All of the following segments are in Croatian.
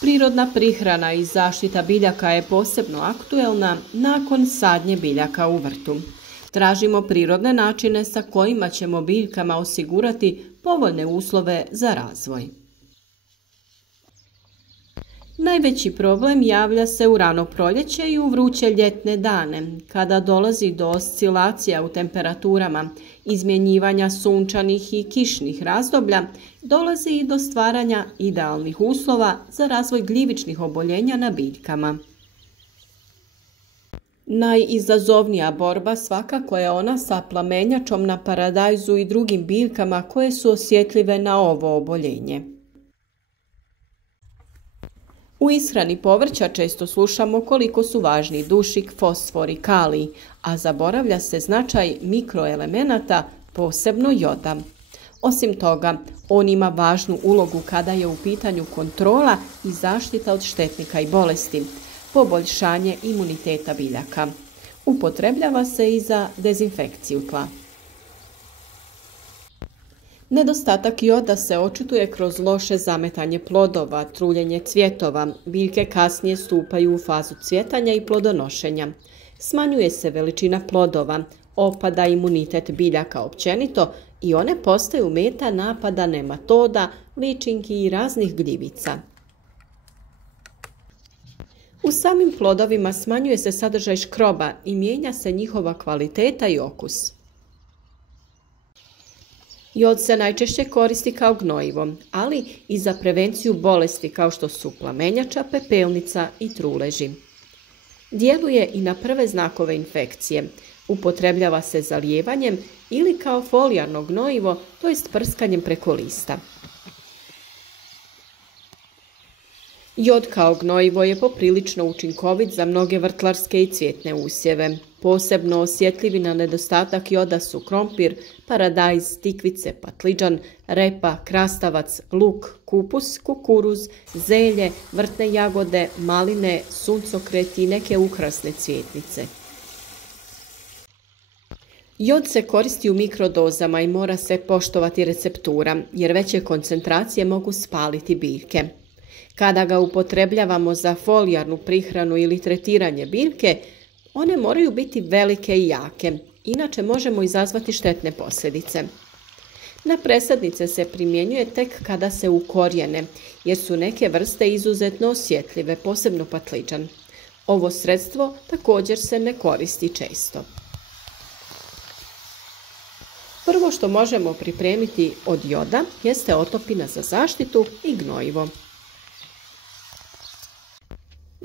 Prirodna prihrana i zaštita biljaka je posebno aktuelna nakon sadnje biljaka u vrtu. Tražimo prirodne načine sa kojima ćemo biljkama osigurati povoljne uslove za razvoj. Najveći problem javlja se u rano proljeće i u vruće ljetne dane, kada dolazi do oscilacija u temperaturama, izmjenjivanja sunčanih i kišnih razdoblja, dolazi i do stvaranja idealnih uslova za razvoj gljivičnih oboljenja na biljkama. Najizazovnija borba svakako je ona sa plamenjačom na paradajzu i drugim biljkama koje su osjetljive na ovo oboljenje. U ishrani povrća često slušamo koliko su važni dušik, fosfor i kalij, a zaboravlja se značaj mikroelemenata, posebno joda. Osim toga, on ima važnu ulogu kada je u pitanju kontrola i zaštita od štetnika i bolesti, poboljšanje imuniteta biljaka. Upotrebljava se i za dezinfekciju tla. Nedostatak joda se očituje kroz loše zametanje plodova, truljenje cvjetova, biljke kasnije stupaju u fazu cvjetanja i plodonošenja. Smanjuje se veličina plodova, opada imunitet biljaka općenito i one postaju meta napada nematoda, ličinki i raznih gljivica. U samim plodovima smanjuje se sadržaj škroba i mijenja se njihova kvaliteta i okus. Jod se najčešće koristi kao gnojivo, ali i za prevenciju bolesti kao što su plamenjača, pepelnica i truleži. Djeluje i na prve znakove infekcije. Upotrebljava se zalijevanjem ili kao folijarno gnojivo, to jest prskanjem preko lista. Jod kao gnojivo je poprilično učinkovit za mnoge vrtlarske i cvjetne usjeve. Posebno osjetljivi na nedostatak joda su krompir, paradajz, tikvice, patliđan, repa, krastavac, luk, kupus, kukuruz, zelje, vrtne jagode, maline, suncokret i neke ukrasne cvjetnice. Jod se koristi u mikrodozama i mora se poštovati receptura, jer veće koncentracije mogu spaliti biljke. Kada ga upotrebljavamo za folijarnu prihranu ili tretiranje biljke, one moraju biti velike i jake, inače možemo izazvati štetne posljedice. Na presadnice se primjenjuje tek kada se ukorijene, jer su neke vrste izuzetno osjetljive, posebno patliđan. Ovo sredstvo također se ne koristi često. Prvo što možemo pripremiti od joda jeste otopina za zaštitu i gnojivo.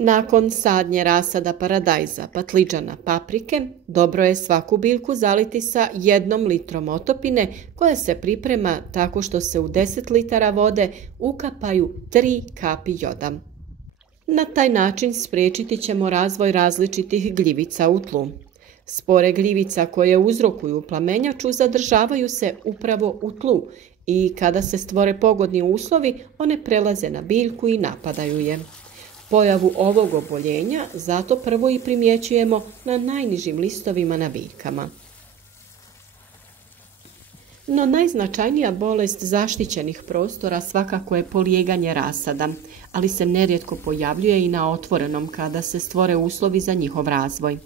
Nakon sadnje rasada paradajza, patliđana, paprike, dobro je svaku biljku zaliti sa 1 litrom otopine koja se priprema tako što se u 10 litara vode ukapaju 3 kapi joda. Na taj način spriječiti ćemo razvoj različitih gljivica u tlu. Spore gljivica koje uzrokuju plamenjaču zadržavaju se upravo u tlu i kada se stvore pogodni uslovi, one prelaze na biljku i napadaju je. Pojavu ovog oboljenja zato prvo i primjećujemo na najnižim listovima na biljkama. No najznačajnija bolest zaštićenih prostora svakako je polijeganje rasada, ali se nerijetko pojavljuje i na otvorenom kada se stvore uslovi za njihov razvoj.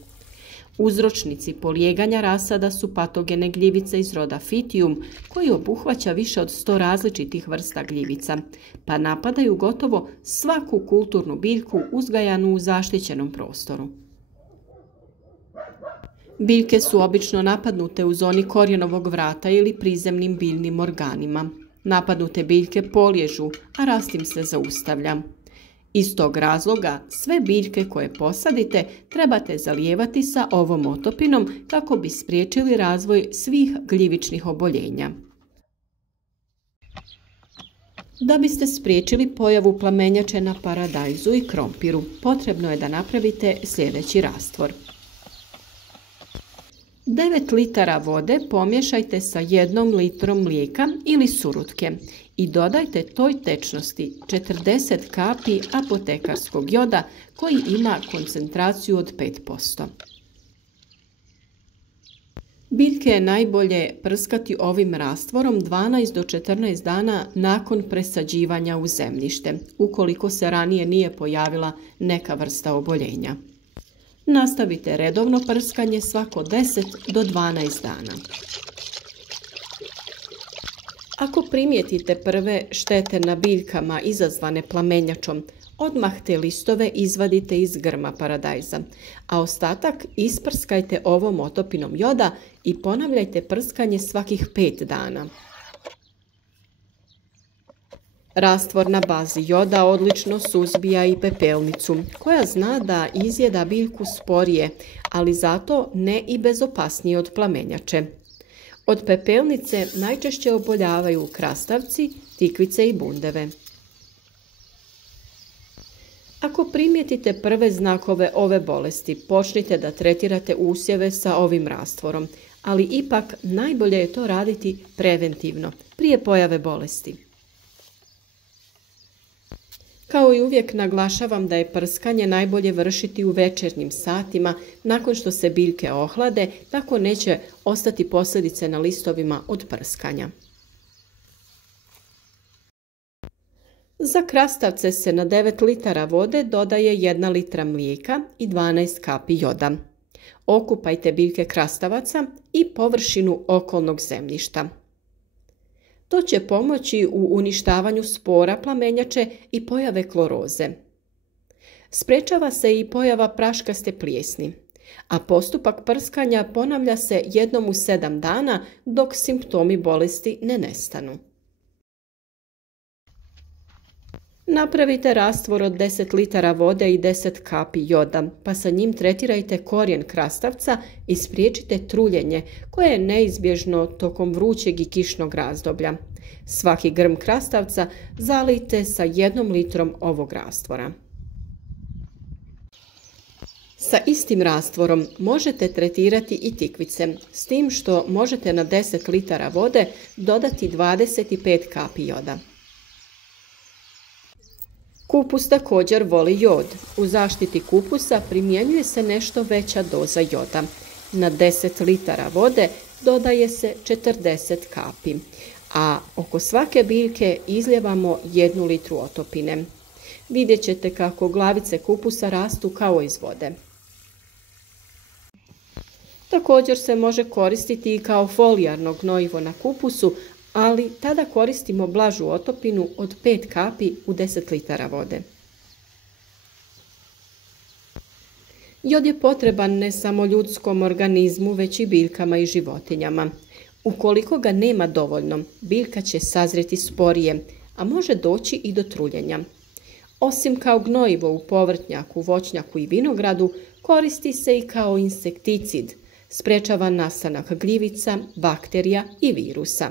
Uzročnici polijeganja rasada su patogene gljivice iz roda Fitium, koji obuhvaća više od 100 različitih vrsta gljivica, pa napadaju gotovo svaku kulturnu biljku uzgajanu u zaštićenom prostoru. Biljke su obično napadnute u zoni korijenovog vrata ili prizemnim biljnim organima. Napadnute biljke poliježu, a rast im se zaustavlja. Iz tog razloga sve biljke koje posadite trebate zalijevati sa ovom otopinom kako bi spriječili razvoj svih gljivičnih oboljenja. Da biste spriječili pojavu plamenjače na paradajzu i krompiru, potrebno je da napravite sljedeći rastvor. 9 litara vode pomiješajte sa 1 litrom mlijeka ili surutke i dodajte toj tečnosti 40 kapi apotekarskog joda koji ima koncentraciju od 5%. Biljke je najbolje prskati ovim rastvorom 12 do 14 dana nakon presađivanja u zemljište, ukoliko se ranije nije pojavila neka vrsta oboljenja. Nastavite redovno prskanje svako 10 do 12 dana. Ako primijetite prve štete na biljkama izazvane plamenjačom, odmah te listove izvadite iz grma paradajza, a ostatak isprskajte ovom otopinom joda i ponavljajte prskanje svakih 5 dana. Rastvor na bazi joda odlično suzbija i pepelnicu, koja zna da izjeda biljku sporije, ali zato ne i bezopasnije od plamenjače. Od pepelnice najčešće oboljavaju krastavci, tikvice i bundeve. Ako primijetite prve znakove ove bolesti, počnite da tretirate usjeve sa ovim rastvorom, ali ipak najbolje je to raditi preventivno, prije pojave bolesti. Kao i uvijek naglašavam da je prskanje najbolje vršiti u večernjim satima nakon što se biljke ohlade, tako neće ostati posljedice na listovima od prskanja. Za krastavce se na 9 litara vode dodaje 1 litra mlijeka i 12 kapi joda. Okupajte biljke krastavaca i površinu okolnog zemljišta. To će pomoći u uništavanju spora plamenjače i pojave kloroze. Sprečava se i pojava praškaste plijesni, a postupak prskanja ponavlja se jednom u 7 dana dok simptomi bolesti ne nestanu. Napravite rastvor od 10 litara vode i 10 kapi joda, pa sa njim tretirajte korijen krastavca i spriječite truljenje koje je neizbježno tokom vrućeg i kišnog razdoblja. Svaki grm krastavca zalijte sa 1 litrom ovog rastvora. Sa istim rastvorom možete tretirati i tikvice, s tim što možete na 10 litara vode dodati 25 kapi joda. Kupus također voli jod. U zaštiti kupusa primjenjuje se nešto veća doza joda. Na 10 litara vode dodaje se 40 kapi, a oko svake biljke izlijevamo 1 litru otopine. Vidjet ćete kako glavice kupusa rastu kao iz vode. Također se može koristiti i kao folijarno gnojivo na kupusu, ali tada koristimo blažu otopinu od 5 kapi u 10 litara vode. Jod je potreban ne samo ljudskom organizmu, već i biljkama i životinjama. Ukoliko ga nema dovoljno, biljka će sazrijeti sporije, a može doći i do truljenja. Osim kao gnojivo u povrtnjaku, voćnjaku i vinogradu, koristi se i kao insekticid, sprečava nastanak gljivica, bakterija i virusa.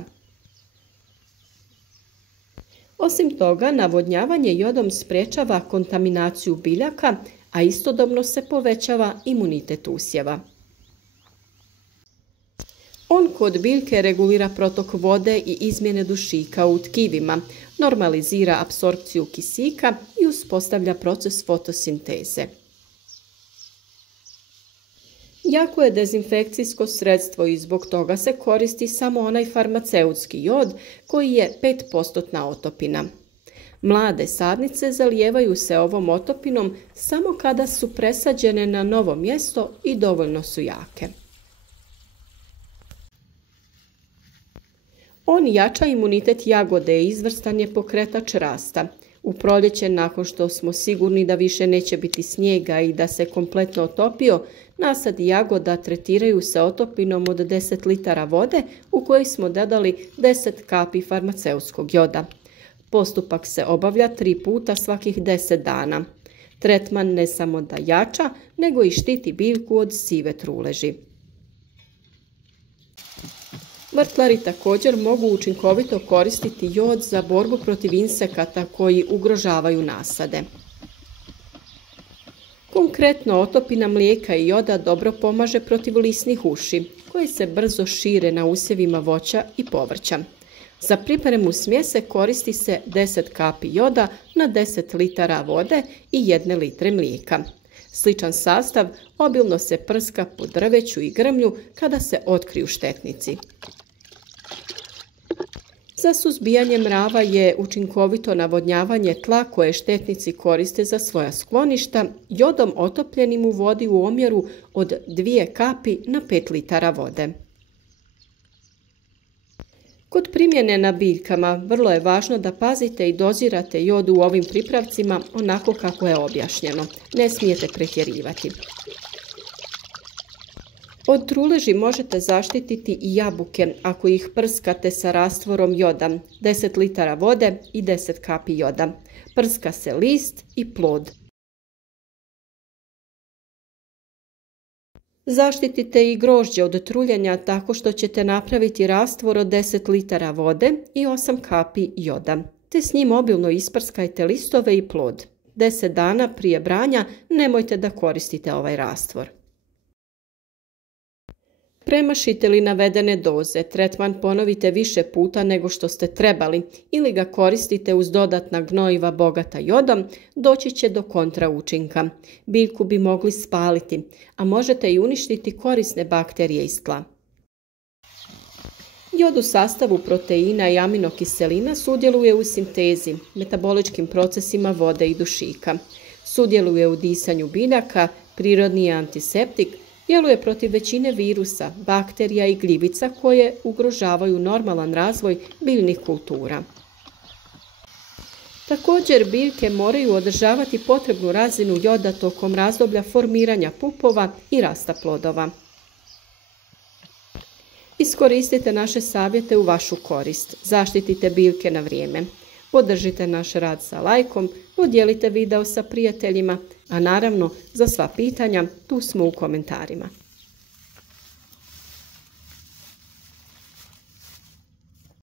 Osim toga, navodnjavanje jodom sprečava kontaminaciju biljaka, a istodobno se povećava imunitet usjeva. On kod biljke regulira protok vode i izmjene dušika u tkivima, normalizira apsorpciju kisika i uspostavlja proces fotosinteze. Jako je dezinfekcijsko sredstvo i zbog toga se koristi samo onaj farmaceutski jod koji je 5% otopina. Mlade sadnice zalijevaju se ovom otopinom samo kada su presađene na novo mjesto i dovoljno su jake. On jača imunitet jagode i izvrstan je pokretač rasta. U proljeće, nakon što smo sigurni da više neće biti snijega i da se kompletno otopio, nasadi jagoda tretiraju se otopinom od 10 litara vode u kojoj smo dodali 10 kapi farmaceutskog joda. Postupak se obavlja 3 puta svakih 10 dana. Tretman ne samo da jača, nego i štiti biljku od sive truleži. Vrtlari također mogu učinkovito koristiti jod za borbu protiv insekata koji ugrožavaju nasade. Konkretno, otopina mlijeka i joda dobro pomaže protiv lisnih uši, koji se brzo šire na usjevima voća i povrća. Za pripremu smjese koristi se 10 kapi joda na 10 litara vode i 1 litre mlijeka. Sličan sastav obilno se prska po drveću i grmlju kada se otkriju štetnici. Za suzbijanje mrava je učinkovito navodnjavanje tla koje štetnici koriste za svoja skloništa jodom otopljenim u vodi u omjeru od 2 kapi na 5 litara vode. Kod primjene na biljkama vrlo je važno da pazite i dozirate jod u ovim pripravcima onako kako je objašnjeno. Ne smijete pretjerivati. Od truleži možete zaštititi i jabuke ako ih prskate sa rastvorom joda, 10 litara vode i 10 kapi joda. Prska se list i plod. Zaštitite i grožđe od truljenja tako što ćete napraviti rastvor od 10 litara vode i 8 kapi joda, te s njim obilno isprskajte listove i plod. 10 dana prije branja nemojte da koristite ovaj rastvor. Premašite li navedene doze, tretman ponovite više puta nego što ste trebali ili ga koristite uz dodatna gnojiva bogata jodom, doći će do kontraučinka. Biljku bi mogli spaliti, a možete i uništiti korisne bakterije iz tla. Jod u sastavu proteina i aminokiselina sudjeluje u sintezi, metaboličkim procesima vode i dušika. Sudjeluje u disanju biljaka, prirodni je antiseptik, djeluje protiv većine virusa, bakterija i gljivica koje ugrožavaju normalan razvoj biljnih kultura. Također biljke moraju održavati potrebnu razinu joda tokom razdoblja formiranja pupova i rasta plodova. Iskoristite naše savjete u vašu korist. Zaštitite biljke na vrijeme. Podržite naš rad sa lajkom, podijelite video sa prijateljima, a naravno za sva pitanja tu smo u komentarima.